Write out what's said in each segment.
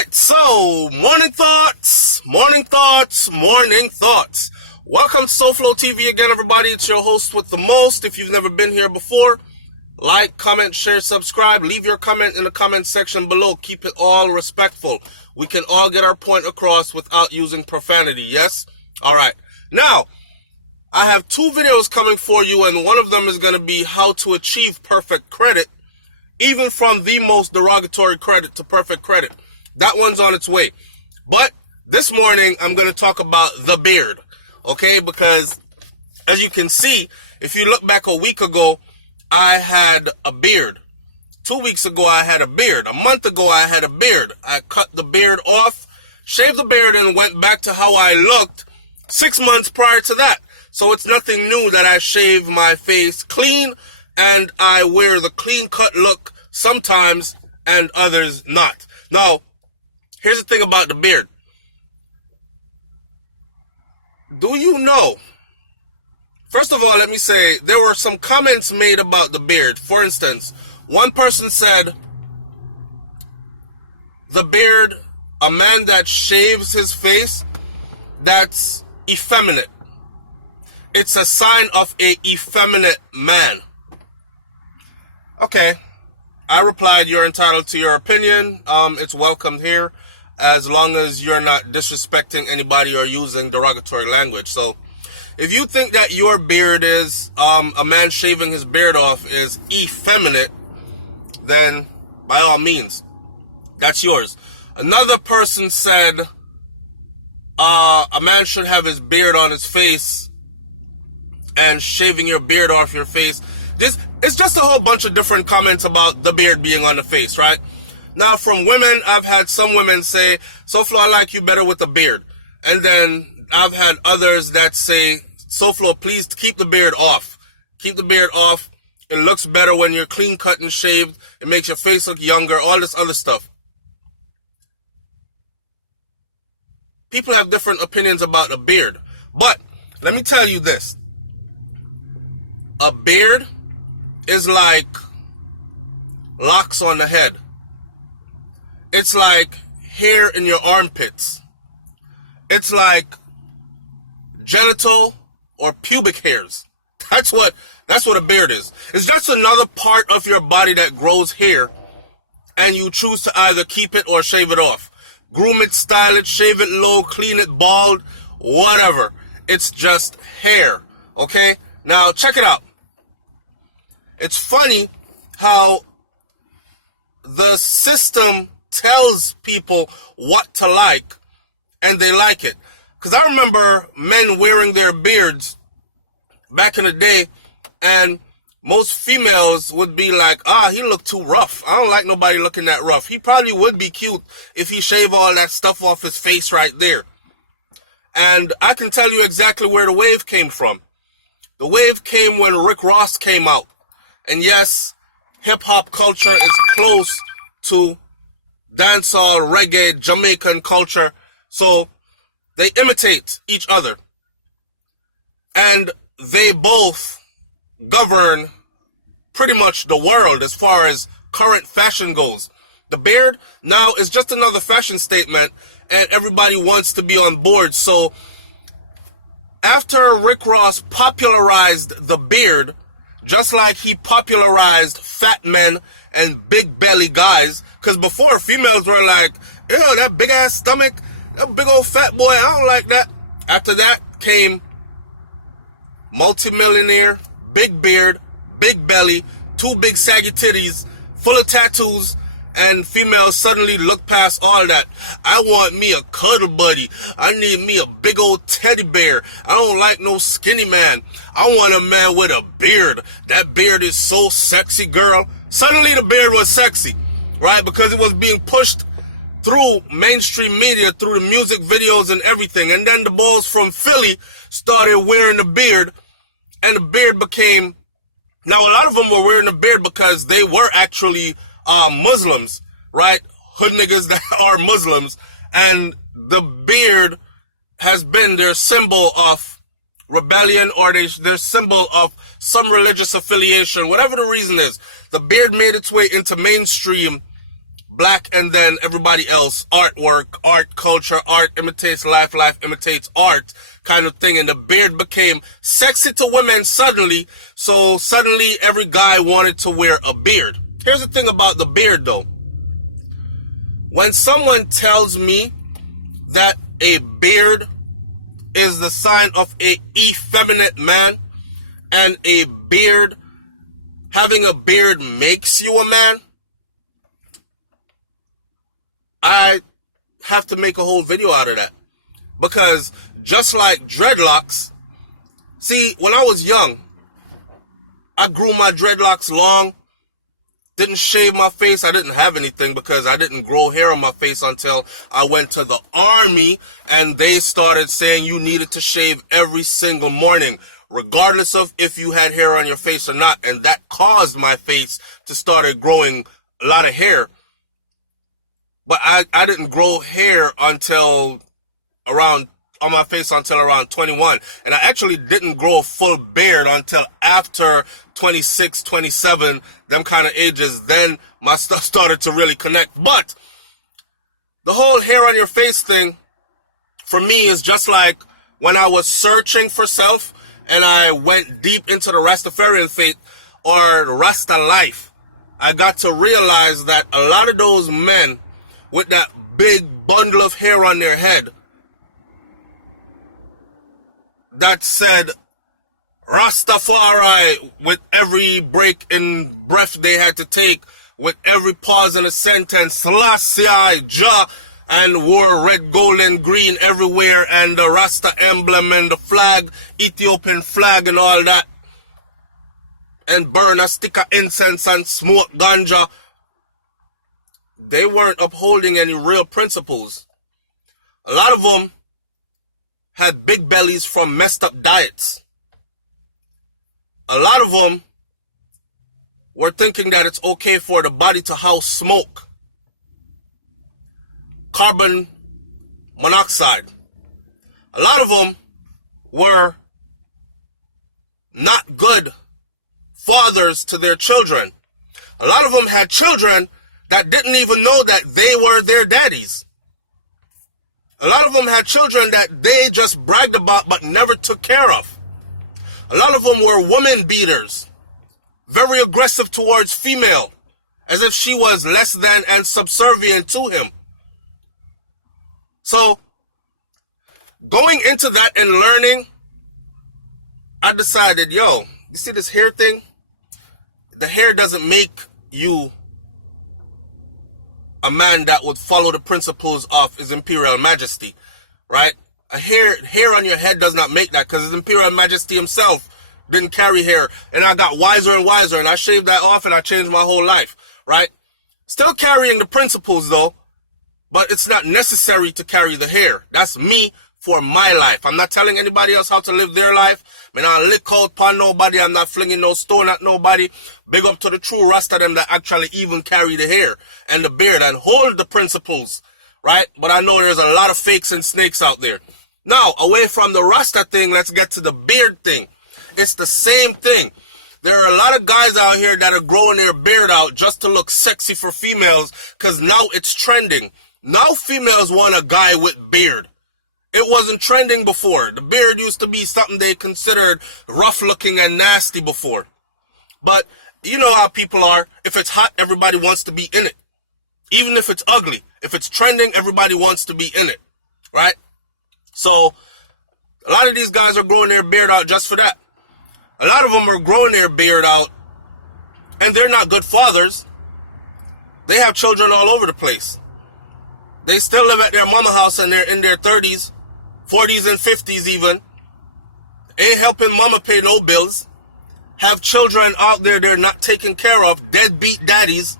right, so morning thoughts. Welcome to SoFlo TV again, everybody. It's your host with the most. If you've never been here before, like, comment, share, subscribe. Leave your comment in the comment section below. Keep it all respectful. We can all get our point across without using profanity, yes? All right. Now, I have two videos coming for you, and one of them is going to be how to achieve perfect credit, even from the most derogatory credit to perfect credit. That one's on its way. But this morning, I'm going to talk about the beard, okay? Because as you can see, if you look back a week ago, I had a beard. 2 weeks ago, I had a beard. A month ago, I had a beard. I cut the beard off, shaved the beard, and went back to how I looked 6 months prior to that. So it's nothing new that I shave my face clean and I wear the clean cut look sometimes and others not. Now, here's the thing about the beard. Do you know? First of all, let me say, there were some comments made about the beard. For instance, one person said, the beard, a man that shaves his face, that's effeminate. It's a sign of a effeminate man. Okay. I replied, you're entitled to your opinion. It's welcomed here, as long as you're not disrespecting anybody or using derogatory language. So, if you think that your beard is, a man shaving his beard off is effeminate, then by all means, that's yours. Another person said, a man should have his beard on his face, and shaving your beard off your face. It's just a whole bunch of different comments about the beard being on the face, right? Now, from women, I've had some women say, SoFlo, I like you better with a beard. And then I've had others that say, SoFlo, please keep the beard off. Keep the beard off. It looks better when you're clean cut and shaved. It makes your face look younger, all this other stuff. People have different opinions about a beard. But let me tell you this. A beard is like locks on the head. It's like hair in your armpits. It's like genital or pubic hairs. That's what a beard is. It's just another part of your body that grows hair, and you choose to either keep it or shave it off. Groom it, style it, shave it low, clean it, bald, whatever. It's just hair, okay? Now, check it out. It's funny how the system tells people what to like, and they like it. Because I remember men wearing their beards back in the day, and most females would be like, he looked too rough. I don't like nobody looking that rough. He probably would be cute if he shaved all that stuff off his face right there. And I can tell you exactly where the wave came from. The wave came when Rick Ross came out. And yes, hip-hop culture is close to dancehall, reggae, Jamaican culture. So they imitate each other. And they both govern pretty much the world as far as current fashion goes. The beard now is just another fashion statement, and everybody wants to be on board. So after Rick Ross popularized the beard, just like he popularized fat men and big belly guys, because before females were like, ew, that big ass stomach, that big old fat boy, I don't like that. After that came multimillionaire, big beard, big belly, two big saggy titties, full of tattoos, and females suddenly look past all that. I want me a cuddle buddy. I need me a big old teddy bear. I don't like no skinny man. I want a man with a beard. That beard is so sexy, girl. Suddenly the beard was sexy, right? Because it was being pushed through mainstream media, through the music videos and everything. And then the boys from Philly started wearing the beard, and the beard became... Now, a lot of them were wearing the beard because they were actually Muslims, right? Hood niggas that are Muslims. And the beard has been their symbol of rebellion, or their symbol of some religious affiliation, whatever the reason is. The beard made its way into mainstream black and then everybody else, artwork, art, culture, art imitates life, life imitates art kind of thing. And the beard became sexy to women suddenly. So suddenly every guy wanted to wear a beard. Here's the thing about the beard though. When someone tells me that a beard is the sign of a effeminate man and a beard, having a beard makes you a man, I have to make a whole video out of that. Because just like dreadlocks, see, when I was young, I grew my dreadlocks long, didn't shave my face. I didn't have anything because I didn't grow hair on my face until I went to the army and they started saying you needed to shave every single morning, regardless of if you had hair on your face or not. And that caused my face to start growing a lot of hair. But I didn't grow hair until on my face until around 21. And I actually didn't grow a full beard until after 26, 27, them kind of ages. Then my stuff started to really connect. But the whole hair on your face thing, for me, is just like when I was searching for self and I went deep into the Rastafarian faith or the Rasta life. I got to realize that a lot of those men with that big bundle of hair on their head that said Rastafari with every break in breath they had to take, with every pause in a sentence, Selassie Jah, and wore red, gold, and green everywhere, and the Rasta emblem and the flag, Ethiopian flag and all that, and burn a stick of incense and smoke ganja. They weren't upholding any real principles. A lot of them had big bellies from messed up diets. A lot of them were thinking that it's okay for the body to house smoke, carbon monoxide. A lot of them were not good fathers to their children. A lot of them had children that didn't even know that they were their daddies. A lot of them had children that they just bragged about but never took care of. A lot of them were woman beaters, very aggressive towards female, as if she was less than and subservient to him. So, going into that and learning, I decided, you see this hair thing? The hair doesn't make you a man that would follow the principles of His Imperial Majesty, right? A hair on your head does not make that, because His Imperial Majesty himself didn't carry hair. And I got wiser and wiser, and I shaved that off, and I changed my whole life, right? Still carrying the principles, though, but it's not necessary to carry the hair. That's me for my life. I'm not telling anybody else how to live their life. I mean, I lick out upon nobody. I'm not flinging no stone at nobody. Big up to the true Rasta them that actually even carry the hair and the beard and hold the principles, right? But I know there's a lot of fakes and snakes out there. Now, away from the Rasta thing, let's get to the beard thing. It's the same thing. There are a lot of guys out here that are growing their beard out just to look sexy for females because now it's trending. Now females want a guy with beard. It wasn't trending before. The beard used to be something they considered rough looking and nasty before. But you know how people are. If it's hot, everybody wants to be in it. Even if it's ugly. If it's trending, everybody wants to be in it. Right? So, a lot of these guys are growing their beard out just for that. A lot of them are growing their beard out, and they're not good fathers. They have children all over the place. They still live at their mama house and they're in their 30s, 40s, and 50s even. Ain't helping mama pay no bills. Have children out there they're not taking care of, deadbeat daddies,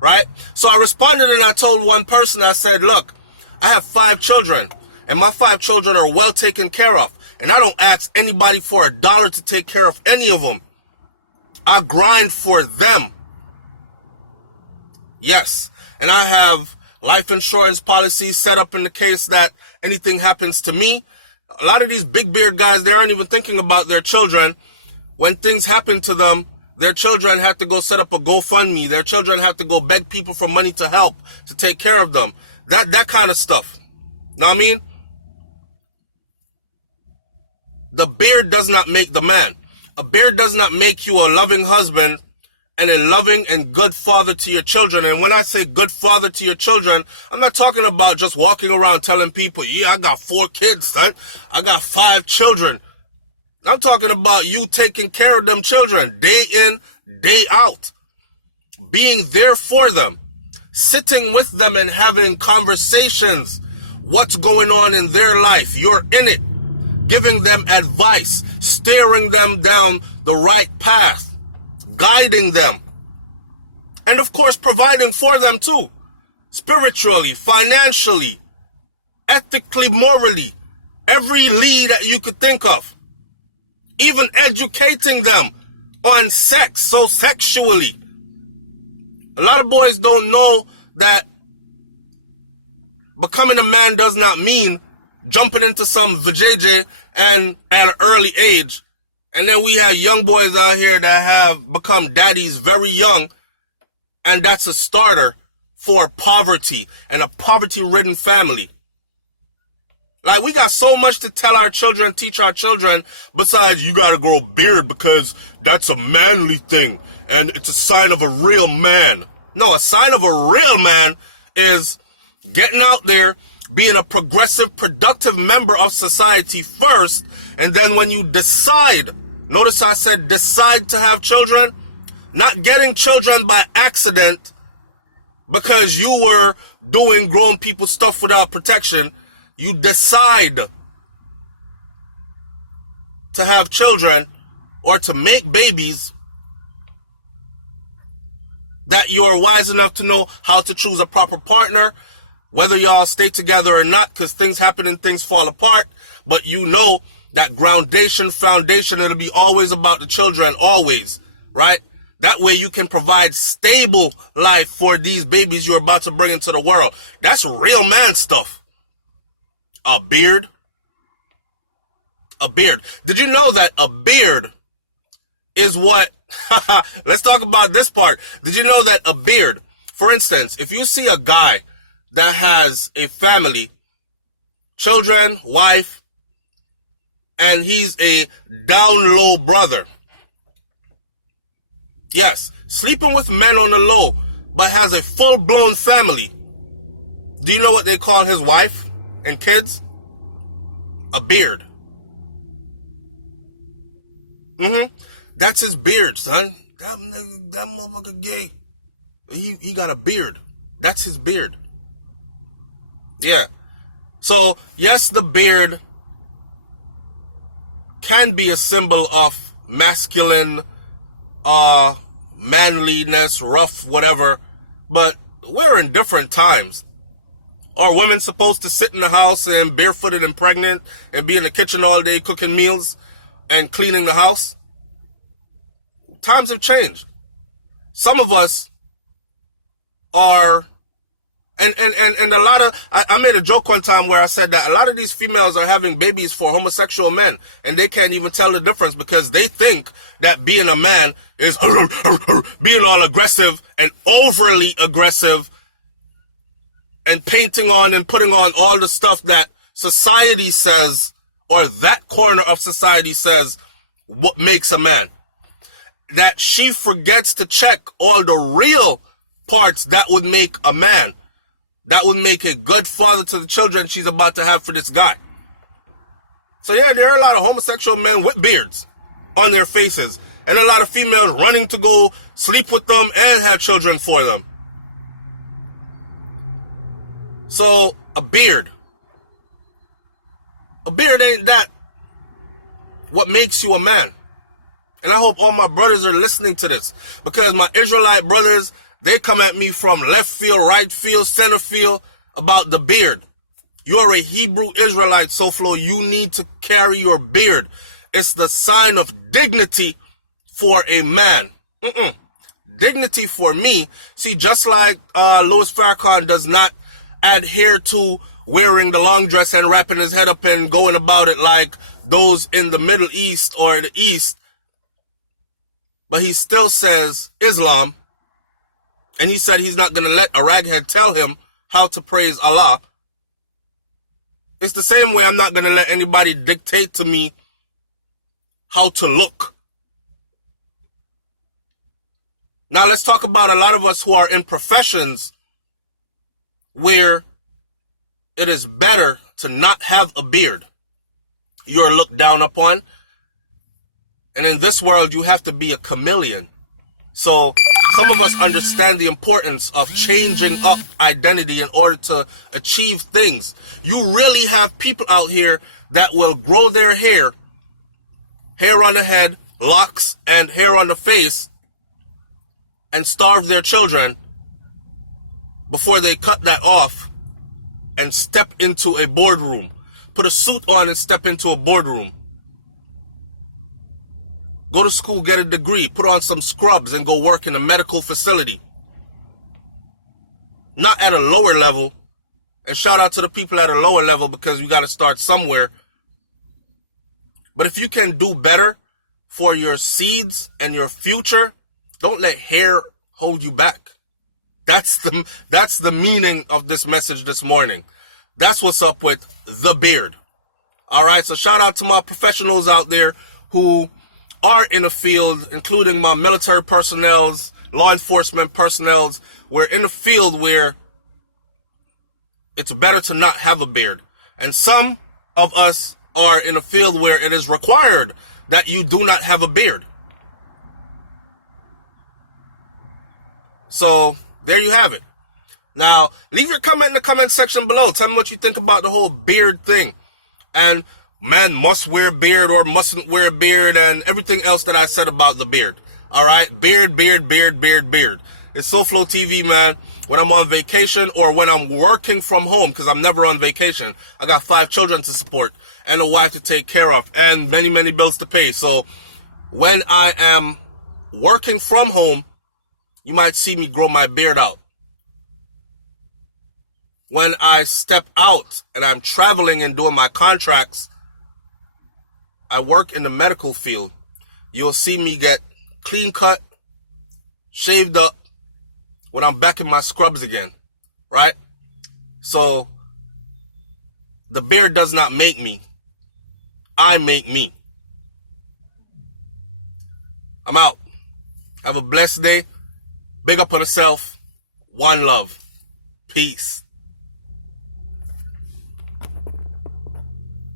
right? So I responded and I told one person, I said, look, I have 5 children, and my 5 children are well taken care of. And I don't ask anybody for $1 to take care of any of them. I grind for them. Yes. And I have life insurance policies set up in the case that anything happens to me. A lot of these big beard guys, they aren't even thinking about their children. When things happen to them, Their children have to go set up a GoFundMe. Their children have to go beg people for money to help, to take care of them. That kind of stuff. Know what I mean? The beard does not make the man. A beard does not make you a loving husband and a loving and good father to your children. And when I say good father to your children, I'm not talking about just walking around telling people, yeah, I got 4 kids, son. I got 5 children. I'm talking about you taking care of them children day in, day out. Being there for them. Sitting with them and having conversations. What's going on in their life? You're in it. Giving them advice. Steering them down the right path. Guiding them. And of course, providing for them too. Spiritually, financially, ethically, morally. Every lead that you could think of. Even educating them on sex, so sexually. A lot of boys don't know that becoming a man does not mean jumping into some vajayjay and at an early age. And then we have young boys out here that have become daddies very young. And that's a starter for poverty and a poverty-ridden family. Like, we got so much to tell our children, teach our children, besides you gotta grow a beard because that's a manly thing and it's a sign of a real man. No, a sign of a real man is getting out there, being a progressive, productive member of society first, and then when you decide, notice I said decide to have children, not getting children by accident because you were doing grown people stuff without protection. You decide to have children or to make babies that you're wise enough to know how to choose a proper partner, whether y'all stay together or not, because things happen and things fall apart, but you know that foundation, it'll be always about the children, always, right? That way you can provide stable life for these babies you're about to bring into the world. That's real man stuff. A beard? A beard. Did you know that a beard is what... Let's talk about this part. Did you know that a beard, for instance, if you see a guy that has a family, children, wife, and he's a down low brother. Yes, sleeping with men on the low, but has a full-blown family. Do you know what they call his wife and kids? A beard. That's his beard, son. That motherfucker gay. He got a beard. That's his beard. Yeah. So, yes, the beard can be a symbol of masculine, manliness, rough, whatever, but we're in different times. Are women supposed to sit in the house and barefooted and pregnant and be in the kitchen all day cooking meals and cleaning the house? Times have changed. Some of us are, and a lot of, I made a joke one time where I said that a lot of these females are having babies for homosexual men and they can't even tell the difference because they think that being a man is being all aggressive and overly aggressive and painting on and putting on all the stuff that society says, or that corner of society says, what makes a man. That she forgets to check all the real parts that would make a man, that would make a good father to the children she's about to have for this guy. So yeah, there are a lot of homosexual men with beards on their faces, and a lot of females running to go sleep with them and have children for them. So, a beard ain't that what makes you a man. And I hope all my brothers are listening to this, because my Israelite brothers, they come at me from left field, right field, center field about the beard. You're a Hebrew Israelite, SoFlo. You need to carry your beard. It's the sign of dignity for a man. Dignity for me. See, just like Louis Farrakhan does not adhere to wearing the long dress and wrapping his head up and going about it like those in the Middle East or the East, but he still says Islam, and he said he's not going to let a raghead tell him how to praise Allah. It's the same way I'm not going to let anybody dictate to me how to look. Now let's talk about a lot of us who are in professions where it is better to not have a beard. You're looked down upon. And in this world, you have to be a chameleon. So some of us understand the importance of changing up identity in order to achieve things. You really have people out here that will grow their hair on the head, locks, and hair on the face, and starve their children before they cut that off and step into a boardroom. Put a suit on and step into a boardroom. Go to school, get a degree, put on some scrubs and go work in a medical facility. Not at a lower level. And shout out to the people at a lower level, because you got to start somewhere. But if you can do better for your seeds and your future, don't let hair hold you back. That's the meaning of this message this morning. That's what's up with the beard. All right, so shout out to my professionals out there who are in the field, including my military personnels, law enforcement personnels. We're in a field where it's better to not have a beard. And some of us are in a field where it is required that you do not have a beard. So there you have it. Now, leave your comment in the comment section below. Tell me what you think about the whole beard thing. And man must wear a beard or mustn't wear a beard and everything else that I said about the beard. All right? Beard, beard, beard, beard, beard. It's SoFlo TV, man. When I'm on vacation or when I'm working from home, because I'm never on vacation. I got 5 children to support and a wife to take care of and many, many bills to pay. So when I am working from home, you might see me grow my beard out. When I step out and I'm traveling and doing my contracts, I work in the medical field. You'll see me get clean cut, shaved up when I'm back in my scrubs again, right? So the beard does not make me. I make me. I'm out. Have a blessed day. Big up on yourself. One love. Peace.